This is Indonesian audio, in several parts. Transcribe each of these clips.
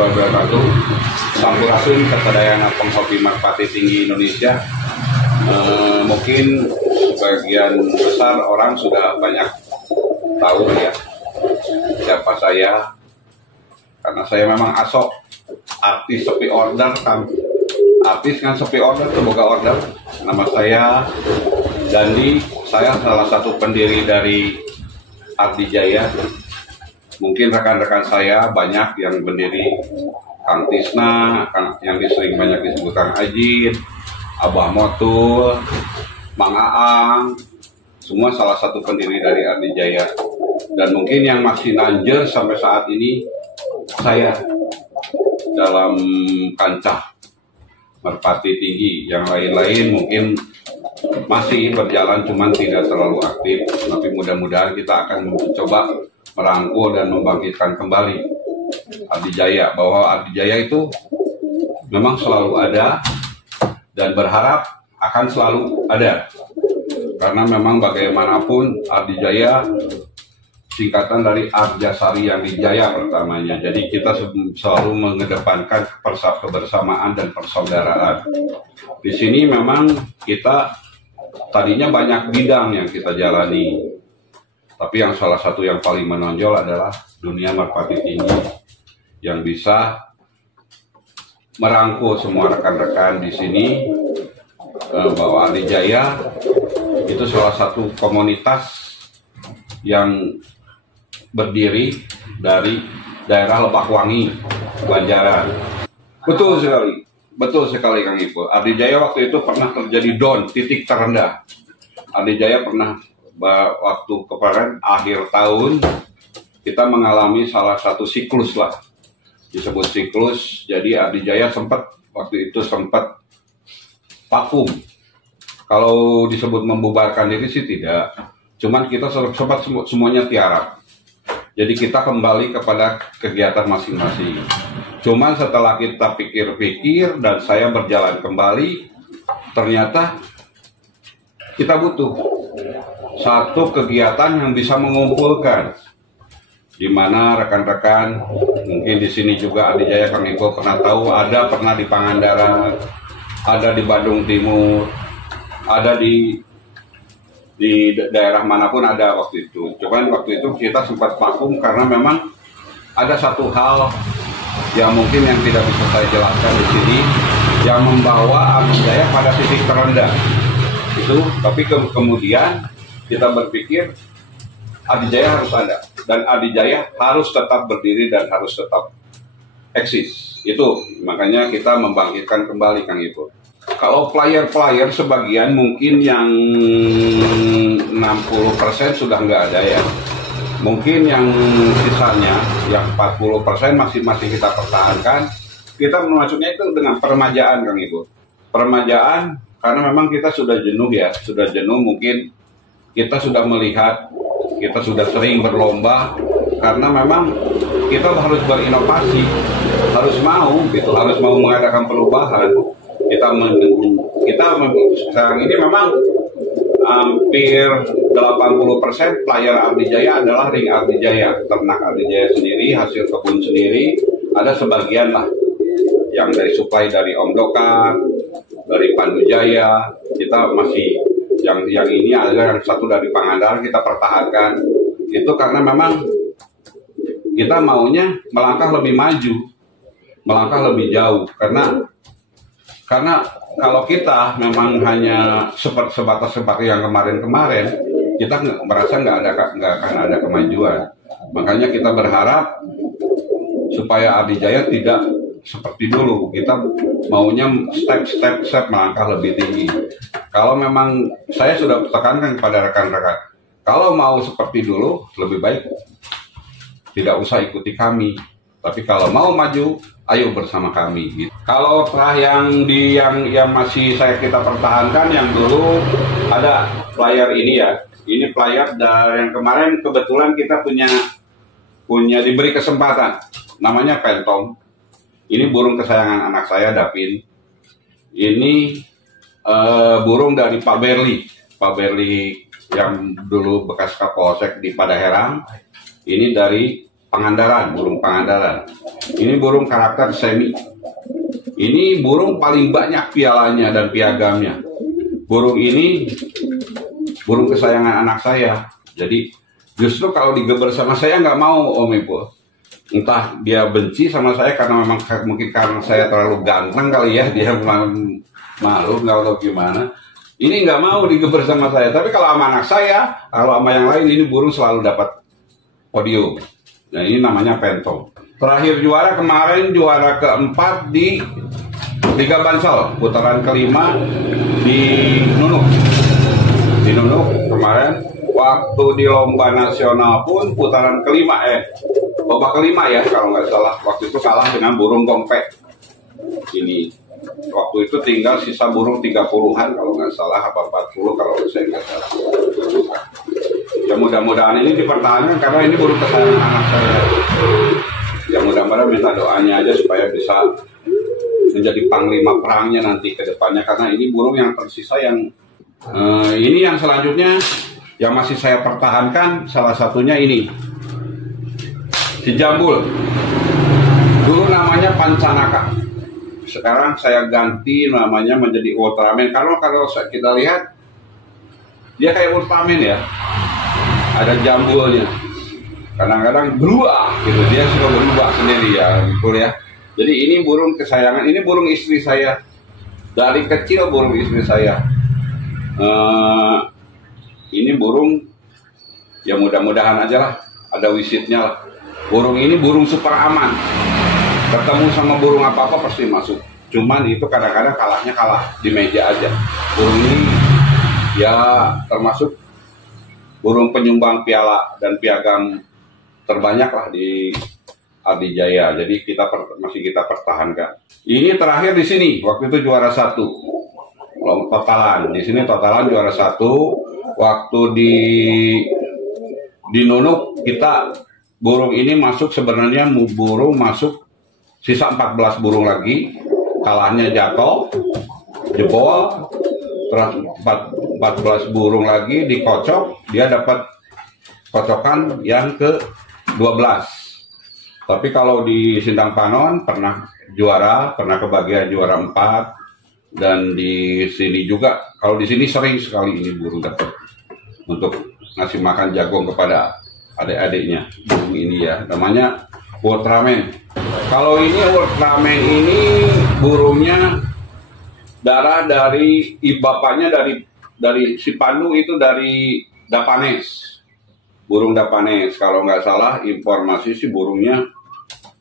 warahmatullahi wabarakatuh. Sampurasun kepada penghobi merpati tinggi Indonesia. Mungkin sebagian besar orang sudah banyak tahu ya siapa saya, karena saya memang asok artis sepi order kan. Artis kan sepi order tuh buka order. Nama saya Dandi, saya salah satu pendiri dari Ardi Jaya. Mungkin rekan-rekan saya banyak yang berdiri, Kang Tisna, yang sering banyak disebut Kang Ajin, Abah Motul, Mang Aang, semua salah satu pendiri dari Ardi Jaya. Dan mungkin yang masih nanjer sampai saat ini saya dalam kancah merpati tinggi. Yang lain-lain mungkin masih berjalan, cuman tidak terlalu aktif. Tapi mudah-mudahan kita akan mencoba merangkul dan membangkitkan kembali Ardi Jaya, bahwa Ardi Jaya itu memang selalu ada dan berharap akan selalu ada, karena memang bagaimanapun Ardi Jaya singkatan dari Arjasari yang Jaya pertamanya. Jadi kita selalu mengedepankan kebersamaan dan persaudaraan. Di sini memang kita tadinya banyak bidang yang kita jalani, tapi yang salah satu yang paling menonjol adalah dunia merpati tinggi, yang bisa merangkul semua rekan-rekan di sini, bahwa Ardi Jaya itu salah satu komunitas yang berdiri dari daerah Lebakwangi, Banjaran. Betul sekali Kang Ibu. Ardi Jaya waktu itu pernah terjadi down, titik terendah. Ardi Jaya pernah waktu kemarin akhir tahun kita mengalami salah satu siklus lah, disebut siklus. Jadi Ardi Jaya waktu itu sempat vakum. Kalau disebut membubarkan diri sih tidak, cuman kita sempat semuanya tiarap. Jadi kita kembali kepada kegiatan masing-masing. Cuman setelah kita pikir-pikir dan saya berjalan kembali, ternyata kita butuh satu kegiatan yang bisa mengumpulkan, di mana rekan-rekan mungkin di sini juga Ardi Jaya Kang Iko pernah tahu, pernah di Pangandaran, ada di Bandung Timur, ada di daerah manapun ada waktu itu. Cuman waktu itu kita sempat vakum karena memang ada satu hal yang mungkin yang tidak bisa saya jelaskan di sini, yang membawa Ardi Jaya pada titik terendah itu. Tapi kemudian kita berpikir Ardi Jaya harus ada, dan Ardi Jaya harus tetap berdiri dan harus tetap eksis. Itu makanya kita membangkitkan kembali Kang Ibu. Kalau player sebagian mungkin yang 60% sudah nggak ada ya. Mungkin yang sisanya, yang 40% masih kita pertahankan. Kita masuknya itu dengan peremajaan Kang Ibu. Peremajaan karena memang kita sudah jenuh ya, mungkin kita sudah melihat, kita sudah sering berlomba, karena memang kita harus berinovasi, harus mau mengadakan perubahan. Kita sekarang ini memang hampir 80% player Ardi Jaya adalah ring Ardi Jaya, ternak Ardi Jaya sendiri, hasil kebun sendiri. Ada sebagian lah yang dari supply dari Om Dokar, dari Pandu Jaya. Kita masih yang ini ada yang satu dari Pangandaran kita pertahankan. Itu karena memang kita maunya melangkah lebih maju, melangkah lebih jauh, karena kalau kita memang hanya sebatas seperti yang kemarin, kita merasa nggak akan ada kemajuan. Makanya kita berharap supaya Ardi Jaya tidak seperti dulu. Kita maunya step melangkah lebih tinggi. Kalau memang saya sudah tekankan kepada rekan-rekan, kalau mau seperti dulu lebih baik tidak usah ikuti kami. Tapi kalau mau maju, ayo bersama kami. Gitu. Kalau yang masih kita pertahankan, yang dulu ada player ini ya. Ini player dari yang kemarin kebetulan kita punya diberi kesempatan. Namanya Pentong. Ini burung kesayangan anak saya, Dapin. Ini burung dari Pak Berli yang dulu bekas Kapolsek di Padaherang. Ini dari Pangandaran, burung Pangandaran. Ini burung karakter semi. Ini burung paling banyak pialanya dan piagamnya. Burung ini burung kesayangan anak saya. Jadi justru kalau digeber sama saya nggak mau Om Ipul. Entah dia benci sama saya karena memang mungkin karena saya terlalu ganteng kali ya, dia malu nggak tahu gimana. Ini nggak mau digeber sama saya. Tapi kalau sama anak saya, kalau sama yang lain ini burung selalu dapat podium. Nah ini namanya Pentong. Terakhir juara kemarin juara keempat di Liga Bansal, putaran kelima di Nunuk. Di Nunuk kemarin waktu di lomba nasional pun putaran kelima babak kelima ya kalau nggak salah. Waktu itu kalah dengan burung gongpek. Ini waktu itu tinggal sisa burung 30-an kalau nggak salah, apa 40 kalau saya nggak salah. Ya mudah-mudahan ini dipertahankan karena ini burung kesayangan anak saya. Ya mudah-mudahan minta doanya aja supaya bisa menjadi panglima perangnya nanti ke depannya, karena ini burung yang tersisa yang ini yang selanjutnya yang masih saya pertahankan, salah satunya ini si Jambul. Dulu namanya Pancanaka, sekarang saya ganti namanya menjadi Ultraman karena kalau kita lihat dia kayak Ultraman ya, ada jambulnya, kadang-kadang berubah gitu, dia suka berubah sendiri ya gitu ya. Jadi ini burung kesayangan, ini burung istri saya dari kecil, burung istri saya. Ini burung ya mudah-mudahan aja lah ada wisitnya lah. Burung ini burung super aman, ketemu sama burung apa-apa pasti masuk. Cuman itu kadang-kadang kalahnya kalah di meja aja. Burung ini ya termasuk burung penyumbang piala dan piagam terbanyak lah di Adijaya. Jadi masih kita pertahankan. Ini terakhir di sini waktu itu juara 1 totalan. Di sini totalan juara 1. Waktu di Nunuk kita burung ini masuk, sebenarnya burung masuk sisa 14 burung lagi, kalahnya jatuh jebol, terus 14 burung lagi dikocok, dia dapat kocokan yang ke 12. Tapi kalau di Sindang Panon pernah juara, pernah kebagian juara 4, dan di sini juga, kalau di sini sering sekali ini burung dapat untuk ngasih makan jagung kepada adik-adiknya. Burung ini ya, namanya Ultraman. Kalau ini Ultraman ini burungnya darah dari bapaknya dari si Pandu itu dari Dapanes. Burung Dapanes, kalau nggak salah informasi sih burungnya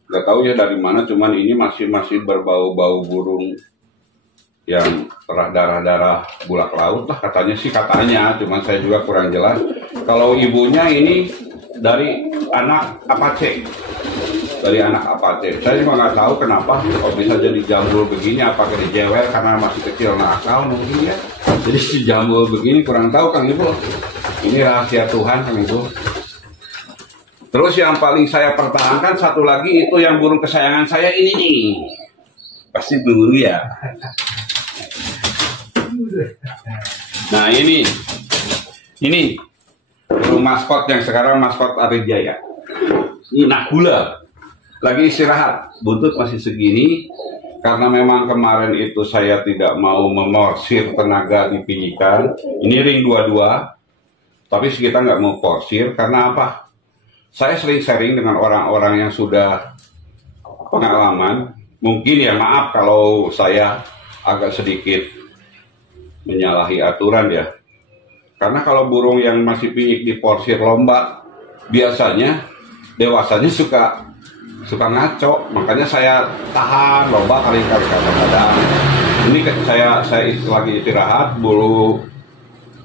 nggak tahu ya dari mana, cuman ini masih berbau-bau burung yang darah-darah bulak laut lah katanya sih, cuman saya juga kurang jelas. Kalau ibunya ini dari anak Apache, saya juga nggak tahu kenapa kok bisa jadi jambul begini, apakah dijewer karena masih kecil nakal mungkin ya. Jadi si jambul begini kurang tahu Kang Ibu, ini rahasia Tuhan Kang Ibu. Terus yang paling saya pertahankan satu lagi itu yang burung kesayangan saya ini nih, pasti dulu ya. Nah ini burung maskot yang sekarang maskot Adijaya. Ini Nagula, lagi istirahat, buntut masih segini karena memang kemarin itu saya tidak mau memorsir tenaga di pinyikan. Ini ring 22, tapi kita nggak mau porsir karena apa? Saya sering sharing dengan orang-orang yang sudah pengalaman. Mungkin ya maaf kalau saya agak sedikit menyalahi aturan ya. Karena kalau burung yang masih pinyik di porsir lomba, biasanya dewasanya suka ngaco. Makanya saya tahan lomba kali-kali kadang-kadang. Ini saya lagi istirahat bulu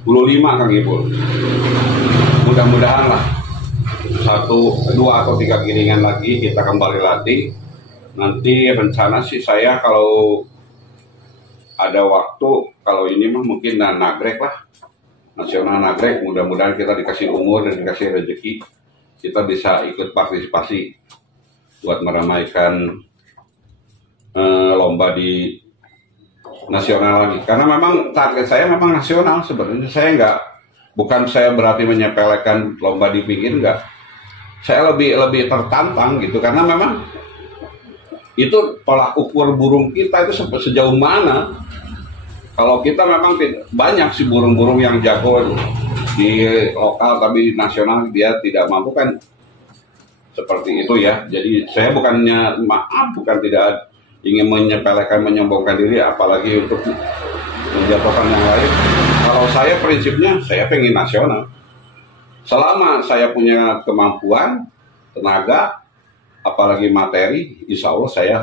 5 Kang Ibu. Mudah-mudahan lah 1, 2 atau 3 giringan lagi kita kembali latih. Nanti rencana sih saya kalau ada waktu, kalau ini mah mungkin nagrek lah, nasional nagrek, mudah-mudahan kita dikasih umur dan dikasih rezeki, kita bisa ikut partisipasi buat meramaikan lomba di nasional lagi. Karena memang target saya memang nasional sebenarnya. Bukan saya berarti menyepelekan lomba di pinggir, enggak. saya lebih tertantang gitu, karena memang itu tolak ukur burung kita itu sejauh mana. Kalau kita memang banyak sih burung-burung yang jago di lokal, tapi nasional dia tidak mampu kan, seperti itu ya. Jadi saya bukan tidak ingin menyepelekan, menyombongkan diri, apalagi untuk menjatuhkan yang lain. Kalau saya prinsipnya, saya pengen nasional. Selama saya punya kemampuan, tenaga, apalagi materi, insya Allah saya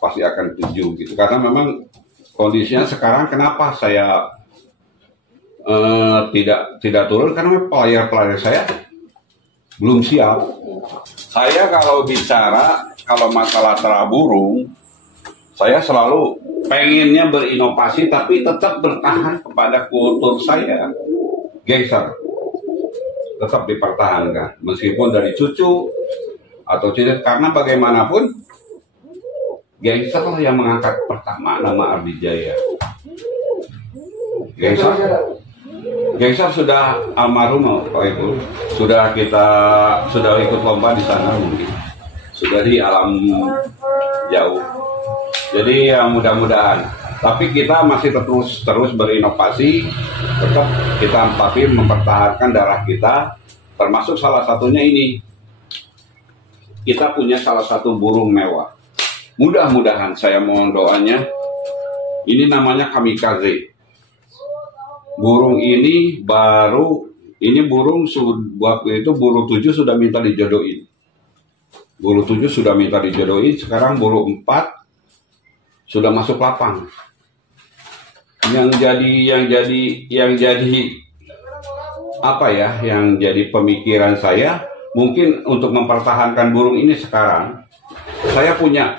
pasti akan tuju gitu. Karena memang kondisinya sekarang, kenapa saya tidak turun, karena player saya belum siap. Saya kalau bicara, kalau masalah terah burung, saya selalu pengennya berinovasi, tapi tetap bertahan kepada kultur saya, gangster. Tetap dipertahankan, meskipun dari cucu atau tidak, karena bagaimanapun gangster lah yang mengangkat pertama nama Ardi Jaya. Gangster sudah almarhum Pak itu, sudah ikut lomba di sana, mungkin sudah di alam jauh. Jadi ya mudah-mudahan. Tapi kita masih terus berinovasi, tetap kita mempertahankan darah kita, termasuk salah satunya ini. Kita punya salah satu burung mewah. Mudah-mudahan, saya mohon doanya, ini namanya kamikaze. Burung ini waktu itu buru 7 sudah minta dijodohin. Buru 7 sudah minta dijodohin, sekarang buru 4 sudah masuk lapang. Yang jadi apa ya? Yang jadi pemikiran saya, mungkin untuk mempertahankan burung ini sekarang, saya punya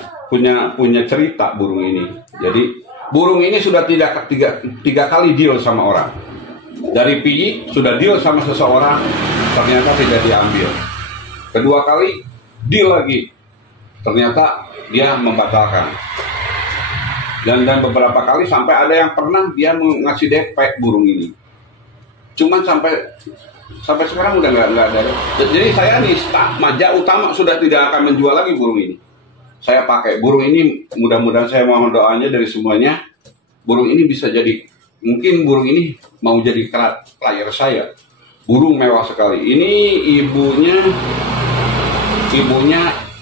cerita burung ini. Jadi burung ini sudah tiga kali deal sama orang. Dari Piji sudah deal sama seseorang, ternyata tidak diambil. Kedua kali deal lagi, ternyata dia membatalkan. Dan beberapa kali sampai ada yang pernah dia ngasih DP burung ini. Cuman sampai sekarang udah nggak ada. Jadi saya nih Maja Utama sudah tidak akan menjual lagi burung ini. Saya pakai burung ini, mudah-mudahan, saya mohon doanya dari semuanya. Burung ini bisa jadi, mungkin burung ini mau jadi player saya. Burung mewah sekali. Ini ibunya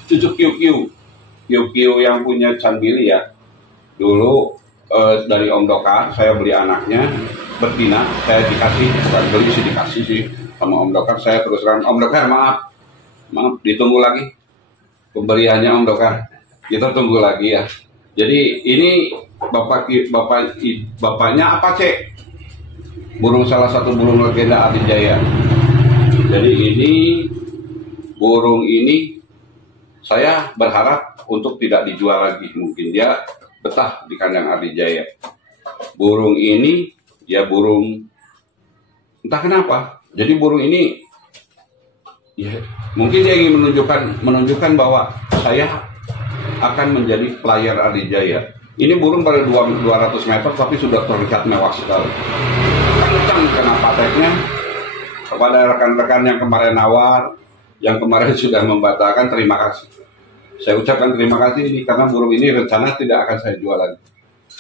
cucu Kiu yang punya Canbili ya. Dulu dari Om Dokar saya beli anaknya betina, saya dikasih, bukan beli sih, dikasih sih sama Om Dokar. Saya teruskan, Om Dokar maaf ditunggu lagi pembeliannya Om Dokar, kita tunggu lagi ya. Jadi ini bapaknya apa cek? Salah satu burung legenda Ardi Jaya. Jadi ini burung ini saya berharap untuk tidak dijual lagi, mungkin dia betah di kandang Ardi Jaya. Burung ini ya entah kenapa. Jadi burung ini ya mungkin dia ingin menunjukkan bahwa saya akan menjadi player Ardi Jaya. Ini burung pada 200 meter tapi sudah terlihat mewah sekali. Kencang kena pateknya. Kepada rekan-rekan yang kemarin nawar, yang kemarin sudah membatalkan, terima kasih. Saya ucapkan terima kasih ini, karena burung ini rencana tidak akan saya jual lagi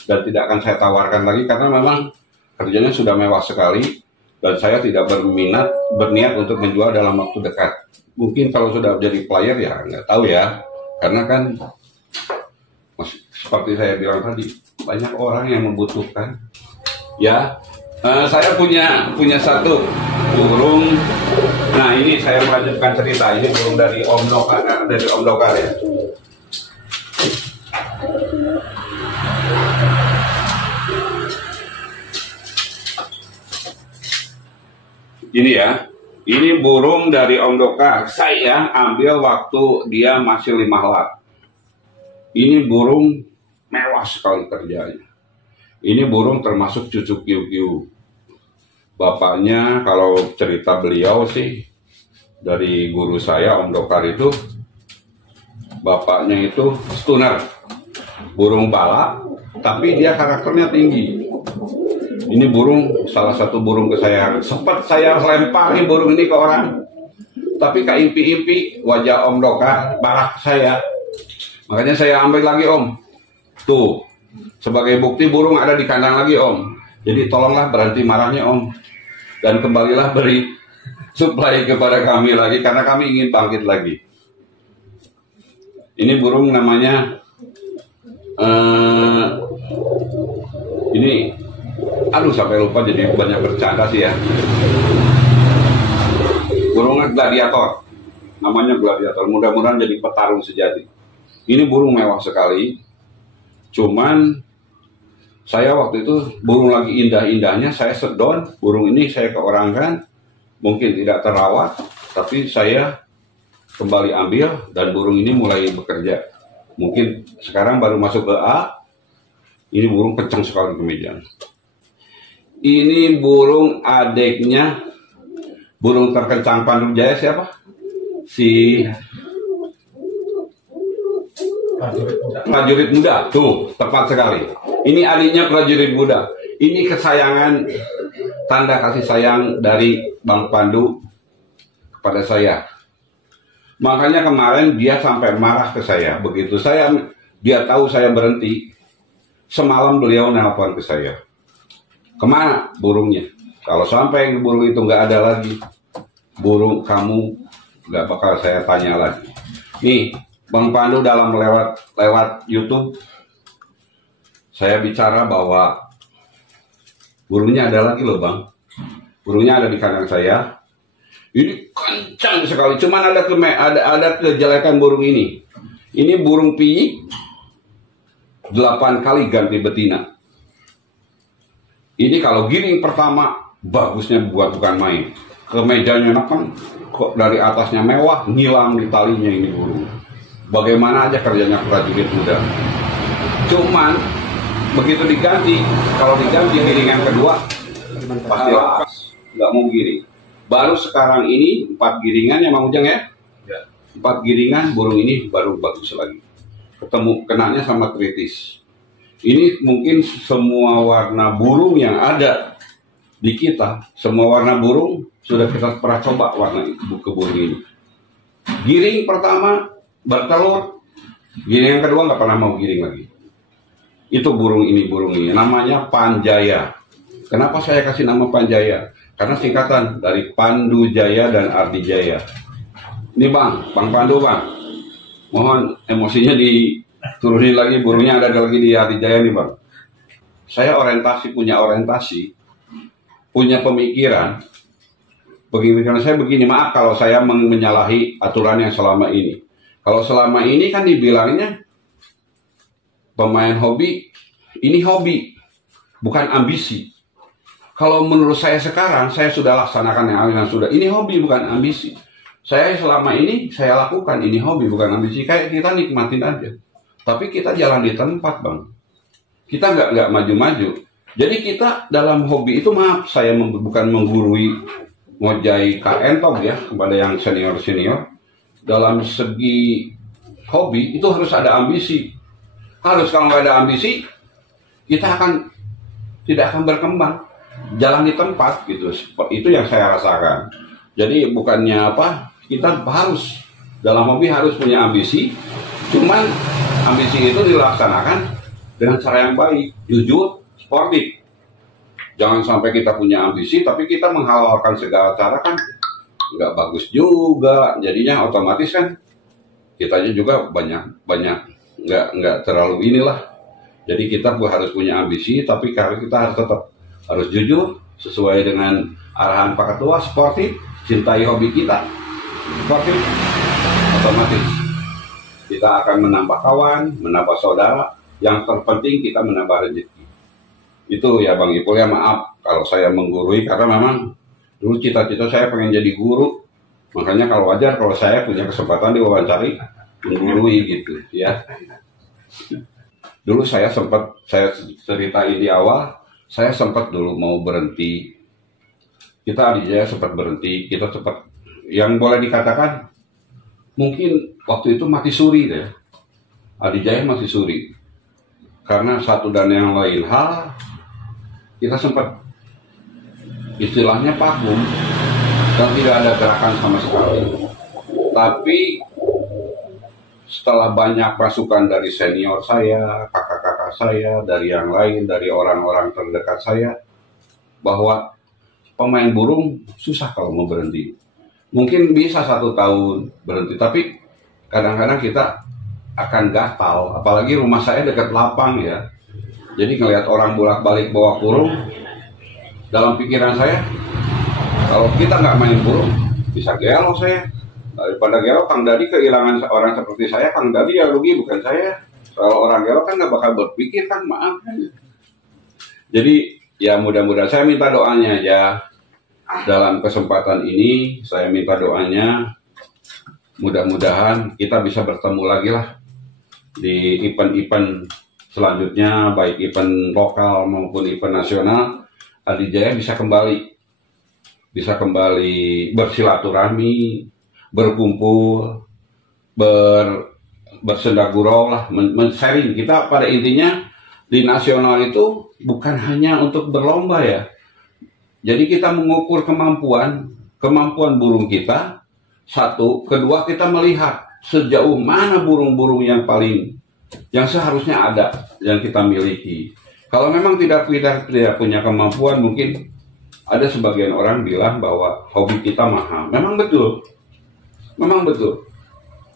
dan tidak akan saya tawarkan lagi, karena memang kerjanya sudah mewah sekali dan saya tidak berniat untuk menjual dalam waktu dekat. Mungkin kalau sudah jadi player ya nggak tahu ya, karena kan seperti saya bilang tadi, banyak orang yang membutuhkan ya. Saya punya satu burung. Nah ini saya melanjutkan cerita. Ini burung dari Om Dokar ya. Ini ya. Ini burung dari Om Dokar. Saya ambil waktu dia masih 5 lat. Ini burung mewah sekali kerjanya. Ini burung termasuk cucu Kiu. Bapaknya, kalau cerita beliau sih, dari guru saya Om Dokar itu, bapaknya itu stunner, burung bala, tapi dia karakternya tinggi. Ini burung salah satu burung kesayangan. Sempat saya lempari burung ini ke orang, Tapi keimpi-impi wajah Om Doka marah saya. Makanya saya ambil lagi Om. Tuh, sebagai bukti burung ada di kandang lagi Om. Jadi tolonglah berhenti marahnya Om. Dan kembalilah beri suplai kepada kami lagi karena kami ingin bangkit lagi. Ini burung namanya ini, aduh sampai lupa jadi banyak bercanda sih ya. Burungnya gladiator, namanya gladiator. Mudah-mudahan jadi petarung sejati. Ini burung mewah sekali. Cuman saya waktu itu burung lagi indah-indahnya, saya sedon. Burung ini saya keorangkan, mungkin tidak terawat, tapi saya kembali ambil dan burung ini mulai bekerja. Mungkin sekarang baru masuk ke A. Ini burung kencang sekali kemeja. Ini burung adiknya burung terkencang Pandu Jaya siapa? Si prajurit muda. Tuh, tepat sekali. Ini adiknya prajurit muda. Ini kesayangan, tanda kasih sayang dari Bang Pandu kepada saya. Makanya kemarin dia sampai marah ke saya. Begitu dia tahu saya berhenti, semalam beliau nelpon ke saya. Kemana burungnya? Kalau sampai burung itu nggak ada lagi, burung kamu nggak bakal saya tanya lagi. Nih, Bang Pandu dalam lewat YouTube, saya bicara bahwa burungnya ada lagi loh Bang. Burungnya ada di kandang saya. Ini kencang sekali. Cuman ada kejelekan burung ini. Ini burung piyik 8 kali ganti betina. Ini kalau giring pertama bagusnya bukan main. Kemejanya kan kok dari atasnya mewah, ngilang di talinya ini burung. Bagaimana aja kerjanya prajurit muda. Cuman begitu diganti, kalau diganti giringan kedua pasti lepas, nggak mau giring. Baru sekarang ini 4 giringan ya Mang Ujang ya? 4 giringan burung ini baru bagus lagi. Kenanya sama kritis. Ini mungkin semua warna burung yang ada di kita, semua warna burung sudah kita pernah coba warna ke burung ini. Giring pertama bertelur, giring yang kedua nggak pernah mau giring lagi. Itu burung ini namanya Panjaya. Kenapa saya kasih nama Panjaya? Karena singkatan dari Pandu Jaya dan Ardi Jaya. Ini Bang Pandu Bang, mohon emosinya diturunin lagi, burungnya ada lagi di Ardi Jaya nih Bang. Saya punya orientasi, punya pemikiran saya begini, maaf kalau saya menyalahi aturan yang selama ini. Kalau selama ini kan dibilangnya pemain hobi, ini hobi, bukan ambisi. Kalau menurut saya sekarang, saya sudah laksanakan yang sudah. Ini hobi, bukan ambisi. Saya selama ini, saya lakukan ini hobi, bukan ambisi. Kayak kita nikmatin aja. Tapi kita jalan di tempat, Bang. Kita nggak maju-maju. Jadi kita dalam hobi itu, maaf, saya bukan menggurui ngojai Entog ya, kepada yang senior-senior. Dalam segi hobi, itu harus ada ambisi. Harus, kalau nggak ada ambisi, kita tidak akan berkembang. Jalan di tempat gitu, itu yang saya rasakan. Jadi bukannya kita harus dalam hobi harus punya ambisi, cuman ambisi itu dilaksanakan dengan cara yang baik, jujur, sportif. Jangan sampai kita punya ambisi tapi kita menghalalkan segala cara, kan nggak bagus juga. Jadinya otomatis kan kitanya juga banyak nggak terlalu inilah. Jadi kita harus punya ambisi, tapi karena kita harus jujur sesuai dengan arahan Pak Ketua, sportif, cintai hobi kita, sportif, otomatis kita akan menambah kawan, menambah saudara. Yang terpenting kita menambah rezeki. Itu ya Bang Ipul ya, maaf kalau saya menggurui, karena memang dulu cita-cita saya pengen jadi guru. Makanya kalau wajar kalau saya punya kesempatan diwawancari menggurui gitu ya. Dulu saya ceritain di awal, saya sempat dulu mau berhenti. Kita Ardi Jaya sempat berhenti, kita sempat, yang boleh dikatakan mungkin waktu itu mati suri deh. Ardi Jaya mati suri. Karena satu dan yang lain hal, kita sempat istilahnya vakum. dan tidak ada gerakan sama sekali. Tapi setelah banyak masukan dari senior saya, kakak-kakak saya, dari yang lain, dari orang-orang terdekat saya, bahwa pemain burung susah kalau mau berhenti. Mungkin bisa 1 tahun berhenti, tapi kadang-kadang kita akan gatal. Apalagi rumah saya dekat lapang ya. Jadi ngelihat orang bolak-balik bawa burung, dalam pikiran saya, kalau kita nggak main burung, bisa gelo saya. Daripada gelo, Kang Dadi kehilangan orang seperti saya, Kang Dadi ya rugi, bukan saya. Kalau orang gelo kan nggak bakal berpikir kan, maaf. Jadi ya mudah-mudahan saya minta doanya ya. Dalam kesempatan ini saya minta doanya, mudah-mudahan kita bisa bertemu lagi lah di event-event selanjutnya, baik event lokal maupun event nasional. Adi Jaya bisa kembali bersilaturahmi, berkumpul, bersenda gurau lah, men-sharing. Kita pada intinya di nasional itu bukan hanya untuk berlomba ya. Jadi kita mengukur kemampuan burung kita. Satu, kedua kita melihat sejauh mana burung-burung yang seharusnya ada, yang kita miliki. Kalau memang tidak punya kemampuan, mungkin ada sebagian orang bilang bahwa hobi kita mahal. Memang betul.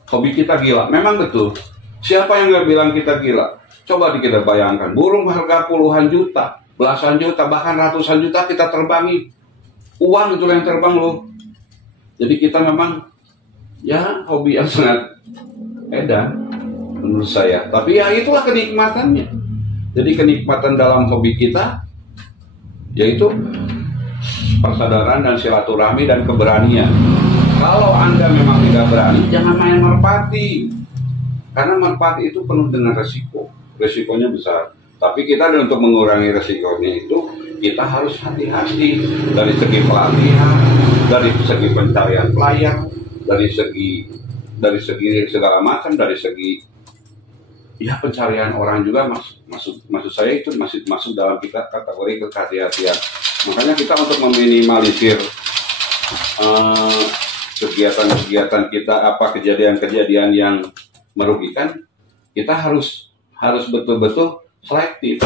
Hobi kita gila, memang betul. Siapa yang nggak bilang kita gila? Coba kita bayangkan, burung harga puluhan juta, belasan juta, bahkan ratusan juta kita terbangi. Uang itu yang terbang loh. Jadi kita memang ya hobi yang sangat edan menurut saya. Tapi ya itulah kenikmatannya. Jadi kenikmatan dalam hobi kita yaitu persaudaraan dan silaturahmi dan keberanian. Kalau Anda memang tidak berani, jangan main merpati. Karena merpati itu penuh dengan resiko. Resikonya besar. Tapi kita untuk mengurangi resikonya itu, kita harus hati-hati dari segi pelatihan, dari segi pencarian pelayar, dari segi segala macam, dari segi ya pencarian orang juga maksud saya itu masih masuk dalam kita kategori kehati-hatian. Makanya kita untuk meminimalisir kegiatan-kegiatan kita, kejadian-kejadian yang merugikan, kita harus betul-betul selektif.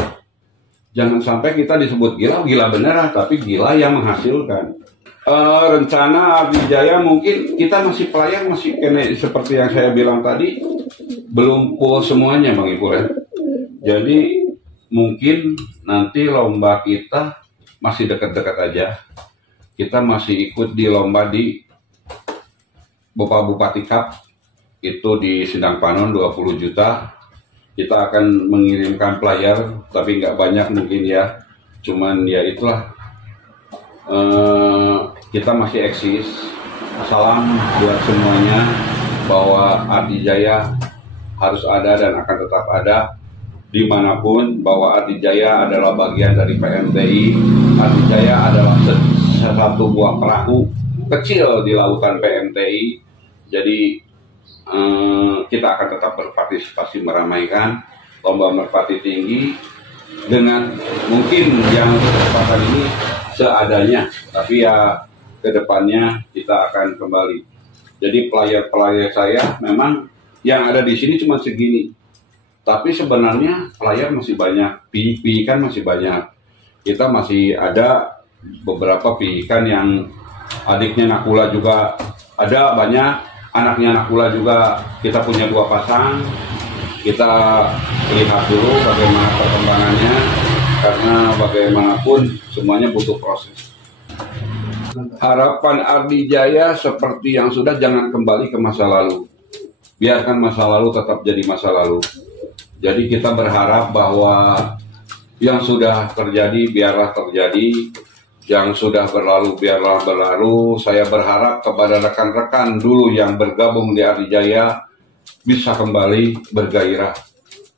Jangan sampai kita disebut gila beneran, tapi gila yang menghasilkan. Rencana Adi Jaya mungkin kita masih pelayar, masih seperti yang saya bilang tadi, belum full semuanya Bang Ibu ya. Jadi mungkin nanti lomba kita masih dekat-dekat aja. Kita masih ikut di lomba di Bapak Bupati Cup, itu di Sindang Panon 20 juta. Kita akan mengirimkan pelayar, tapi nggak banyak mungkin ya. Cuman ya itulah, kita masih eksis. Salam buat semuanya bahwa Adi Jaya harus ada dan akan tetap ada dimanapun, bahwa Adi Jaya adalah bagian dari PMTI. Adi Jaya adalah satu buah perahu kecil di lautan PMTI. Jadi kita akan tetap berpartisipasi meramaikan lomba merpati tinggi dengan mungkin yang kesempatan ini seadanya, tapi ya kedepannya kita akan kembali. Jadi pelayar saya memang yang ada di sini cuma segini, tapi sebenarnya pelayar masih banyak, piikan masih banyak. Kita masih ada beberapa piikan yang adiknya Nakula juga ada banyak. Anaknya Nakula juga kita punya 2 pasang. Kita lihat dulu bagaimana perkembangannya, karena bagaimanapun semuanya butuh proses. Harapan Adi Jaya seperti yang sudah, jangan kembali ke masa lalu. Biarkan masa lalu tetap jadi masa lalu. Jadi kita berharap bahwa yang sudah terjadi biarlah terjadi. Yang sudah berlalu biarlah berlalu. Saya berharap kepada rekan-rekan dulu yang bergabung di Adi Jaya bisa kembali bergairah.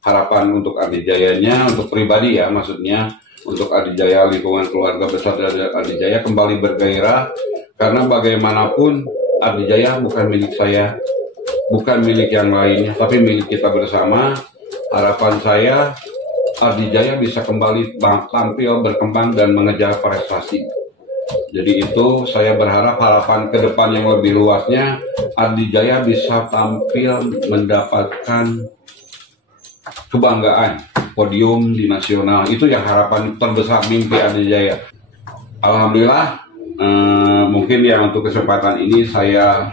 Harapan untuk Adi Jayanya, untuk pribadi ya maksudnya, untuk Adi Jaya, lingkungan keluarga besar dari Adi Jaya kembali bergairah. Karena bagaimanapun Adi Jaya bukan milik saya, bukan milik yang lainnya, tapi milik kita bersama. Harapan saya Adi Jaya bisa kembali tampil, berkembang, dan mengejar prestasi. Jadi itu saya berharap harapan ke depan yang lebih luasnya Adi Jaya bisa tampil mendapatkan kebanggaan podium di nasional. Itu yang harapan terbesar mimpi Adi Jaya. Alhamdulillah, mungkin ya untuk kesempatan ini saya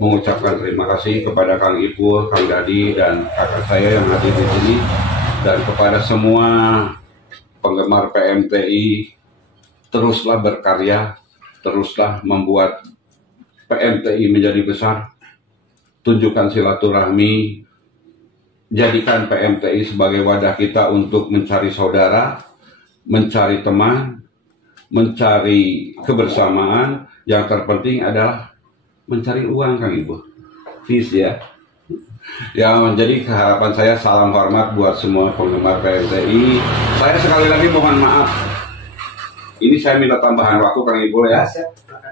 mengucapkan terima kasih kepada Kang Ipul, Kang Dadi, dan kakak saya yang hadir di sini, dan kepada semua penggemar PMTI. Teruslah berkarya, teruslah membuat PMTI menjadi besar, tunjukkan silaturahmi, jadikan PMTI sebagai wadah kita untuk mencari saudara, mencari teman, mencari kebersamaan. Yang terpenting adalah mencari uang, Kang Ibu. Peace ya. Ya, menjadi harapan saya, salam hormat buat semua penggemar PMTI. Saya sekali lagi mohon maaf. Ini saya minta tambahan waktu, Kang Ibu ya.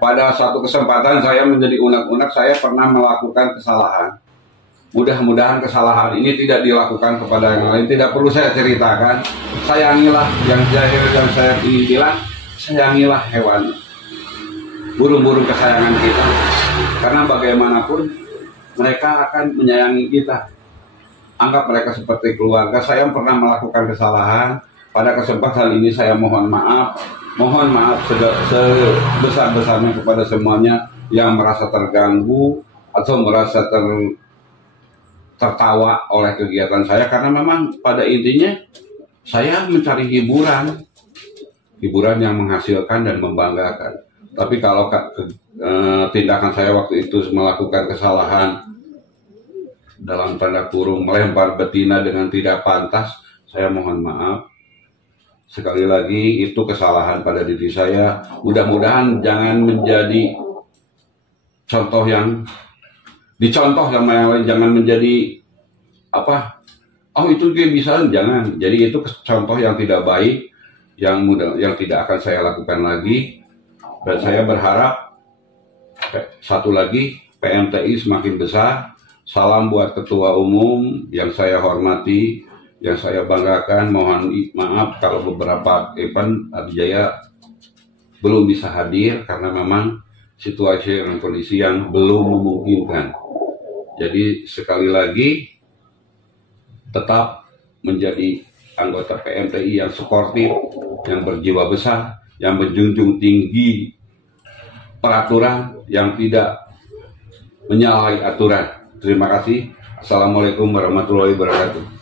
Pada suatu kesempatan saya menjadi unek-unek, saya pernah melakukan kesalahan. Mudah-mudahan kesalahan ini tidak dilakukan kepada yang lain. Tidak perlu saya ceritakan. Sayangilah yang saya ingin bilang, sayangilah hewan, burung-burung kesayangan kita. Karena bagaimanapun mereka akan menyayangi kita. Anggap mereka seperti keluarga. Saya pernah melakukan kesalahan. Pada kesempatan ini saya mohon maaf. Mohon maaf sebesar-besarnya kepada semuanya yang merasa terganggu atau merasa tertawa oleh kegiatan saya, karena memang pada intinya saya mencari hiburan yang menghasilkan dan membanggakan. Tapi kalau tindakan saya waktu itu melakukan kesalahan dalam tanda kurung melempar betina dengan tidak pantas, saya mohon maaf. Sekali lagi, itu kesalahan pada diri saya. Mudah-mudahan jangan menjadi contoh yang dicontoh sama yang lain. Jangan menjadi oh itu dia bisa, jangan. Jadi itu contoh yang tidak baik, yang tidak akan saya lakukan lagi. Dan saya berharap satu lagi, PMTI semakin besar. Salam buat Ketua Umum yang saya hormati, yang saya banggakan. Mohon maaf kalau beberapa event Adi Jaya belum bisa hadir karena memang situasi dan kondisi yang belum memungkinkan. Jadi sekali lagi, tetap menjadi anggota PMTI yang sportif, yang berjiwa besar, yang menjunjung tinggi peraturan, yang tidak menyalahi aturan. Terima kasih. Assalamualaikum warahmatullahi wabarakatuh.